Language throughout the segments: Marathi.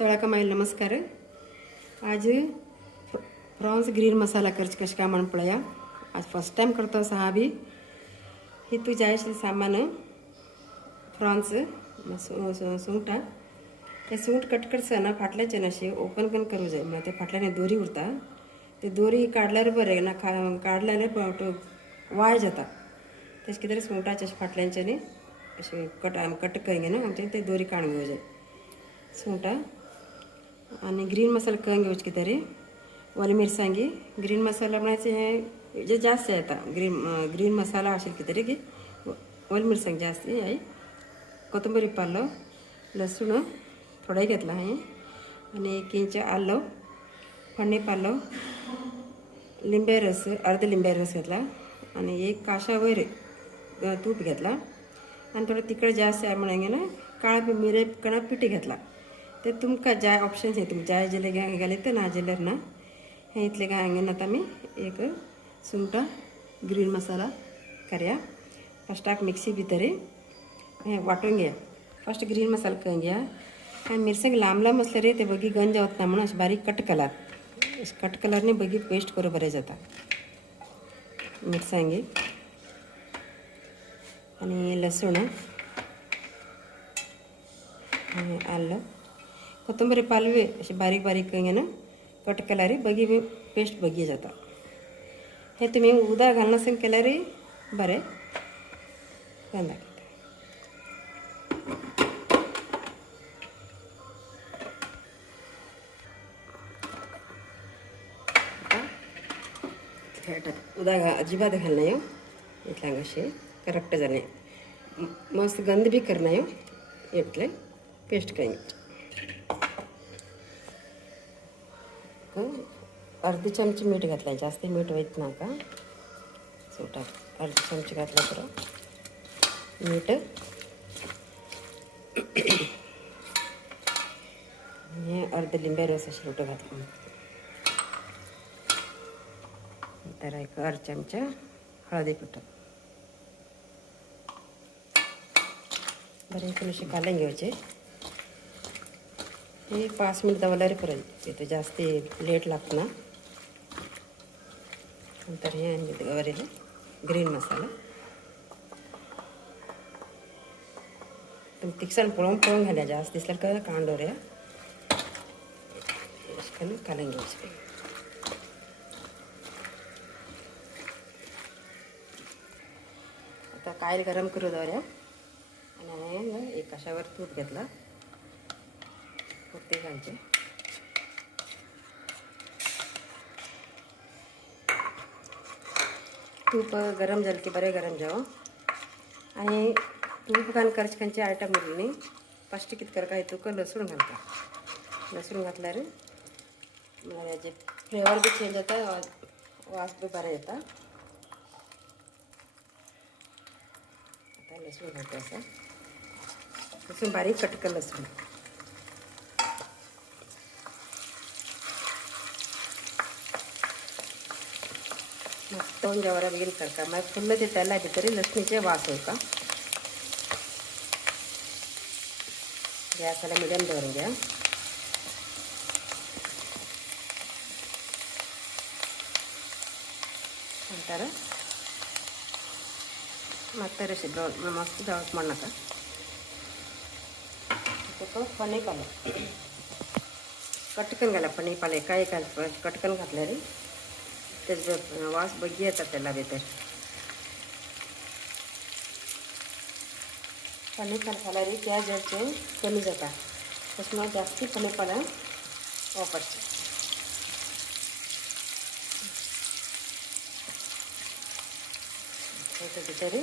सगळ्या कमाईला नमस्कार. आज प्रॉन्स ग्रीन मसाला करच कश काय म्हण पळया. आज फर्स्ट टाइम करतो सहा भी हे तू जायचे सामान प्रॉन्स सुंगटा ते सुंगट कट करसना फाटल्याचे नशे ओपन पण करू जाय मग ते फाटल्याने दोरी उरता ते दोरी काढल्यावर बरे ना काढल्याने वाय जाता तेच किती सुंगटाचे फाटल्यांच्याने असे कट करेंगे ना आमचे ते दोरी काढून घेऊ जाय सुंगटा आणि ग्रीन मसाला करून घेऊच की तरी वाली मिरसांगी ग्रीन मसाला बनायचे हे जे जास्त येतात ग्रीन मसाला असेल की तरी की वाली मिरसांगी जास्त आहे. कोथिंबीर पालो लसूण थोडा घेतला आहे आणि 1 इंच आलं फणे पालो लिंबे रस अर्ध लिंबे रस घेतला आणि 1 काशावर तूप घेतला आणि थोडं तिखट जास्त आहे म्हणून ना काळा मिरे कणा पिठी घेतला. ते तुमका जाय ऑप्शन्स आहे तुम्ही जाय जिले घाले तर ना जिलेर ना हे इथले घांगे ना आता मी एक सुंगटा ग्रीन मसाला कर्या फर्स्ट मिक्सी भितर हे वाटून घ्या. फर्स्ट ग्रीन मसाला करून घ्या आणि मिरसांग लांब लांब असले रे ते बघी गंज होत ना म्हणून बारीक कट कलरने बघी पेस्ट करू बरे जाता मिरसांगी आणि लसूण आणि आलं कोथिंबीर पालवे असे बारीक बारीक ना कट केल्यारी बघी मी पेस्ट बघी जाता. हे तुम्ही उदा घालून असेल केल्यारी बरे कांदा उदा अजिबात घालना येऊ इथला कसे करेक्ट जाणे मस्त गंध भी करना येऊ इतले पेस्ट करेंगे. अर्धी चमची मीठ घातला जास्त मीठ होत नाका सोटा अर्धी चमची घातला तर मीठ हे अर्ध लिंबे रस असे लोट घातला तर 1 अर्ध चमचा हळदी कुट बरे थोडेसे काढून घ्यायचे. हे 5 मिनिट दवल्यावर परत येतो जास्त लेट लागतो ना नंतर हे वरेल ग्रीन मसाला तुम्ही तिखसण पळून घाल्या जास्त दिसलं का कांडोऱ्या काढून घ्यायचे. आता कायल गरम करू दवऱ्या आणि 1 काशावर तूप घेतला ते घालचे. तूप गरम झालं की बरे गरम जावं आणि तूप घालून करचकांचे आयटम उरली फर्स्ट कित कर काय तुका लसूण घालता लसूण घातल्यावर मला याचे फ्लेवर बी चेंज होता वास बी बरा येता. आता लसूण घालते असं लसूण बारीक कट कर लसूण मस्त जवरा बेगीन करता मग फुल्ल ते त्याला भितरी लसणीचे वास हो का. गॅसला मिडियम दवरून घ्या. नंतर ಮತ್ತೆ ರೆಸಿ ಬ್ರೌನ್ ಮಸ್ತ್ ಜಾಸ್ ಮಾಡಕ तो पनी पाले कटकन घाला पनी पाले काय कटकन घातल्या रे त्याचे वास बघी येतात त्याला भितर पनी पाला रे त्या जरचे कमी जाता त्याच्यामुळे जास्ती पनी पाला वापरते. त्याच्या भितर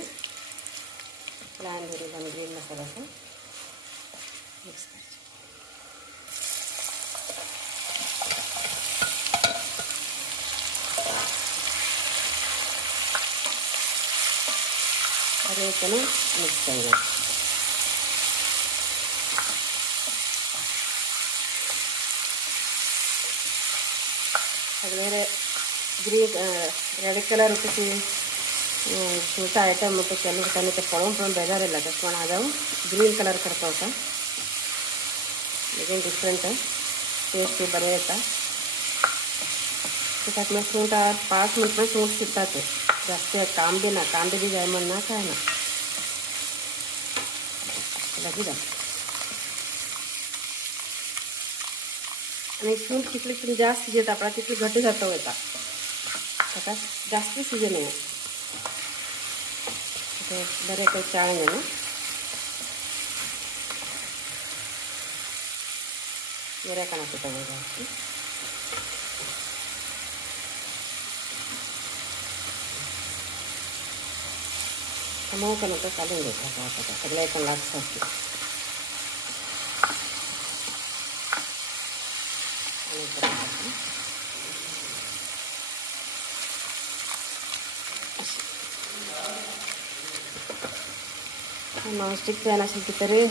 लहान घरी आणि ग्रीन मसाल्याचा मिक्स करायचं. अरे त्याने मिक्स करायचं. सगळे ग्रीन रेड कलर होते छोटा आइटम तो चलो ते पळून बेजार लागत पण आज ग्रीन कलर करता होता बेगीन डिफरंट टेस्ट बरे येता त्याच्यात मग सूंठ 5 मिनट में सूंठ शिजतात जास्त काम बी ना कांदे बी जाय म्हणणार काय ना लगी जा आणि सूंठ कितली तुम्ही जास्त शिजत आपला तितली घट जातो येता आता जास्त शिजे नाही बरे काही चाळणे ना मेरा खाना पीता होगा हम तो काढून घेतो आता सगळ्या एका लागतात नॉनस्टिक पॅन असेल की तरी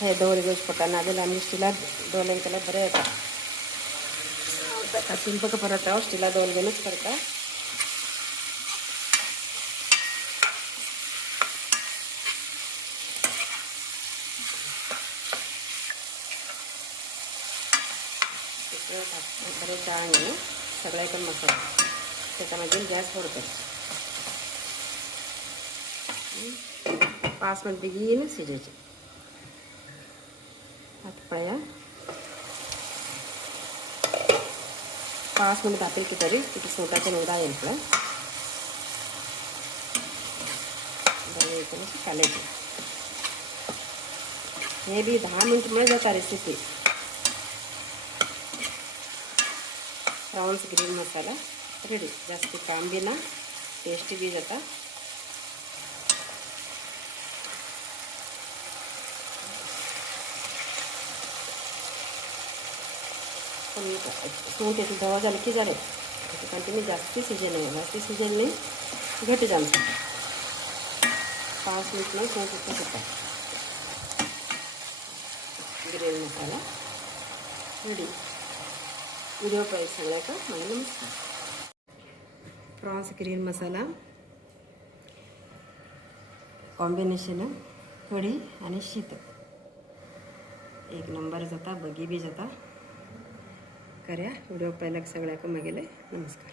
हे दोन दिवस पटायला लागेल आणि स्टीला दोन केला बरं येतात सिंपल परत स्टीला दोन घेऊनच करता बरे चाळणे सगळ्या पण मसाला त्याच्यामध्ये गॅस सोडतो 5 मिनिट बेगीन शिजायचे आता पळया 5 मिनिट आपली की तरी तिथे सोटाचे नोदा येईल बरे काढायचे हे बी 10 मिनिटमध्ये जाता रेसिपी प्रॉन्स ग्रीन मसाला रेडी जास्त काम बी ना टेस्टी बी जाता सूंठ येते दवा झालं की झाले कंटिन्यू जास्त सीजन नाही घट जाम 5 मिनिट में सूंठ इतकं होता ग्रीन मसाला रेडी व्हिडिओ पाहिजे सगळ्या का मला नमस्कार प्रॉन्स ग्रीन मसाला कॉम्बिनेशन कढी आणि शीत एक नंबर जाता बगी बी जाता कर्या व्हिडिओ पाहिला सगळ्या का मागेले नमस्कार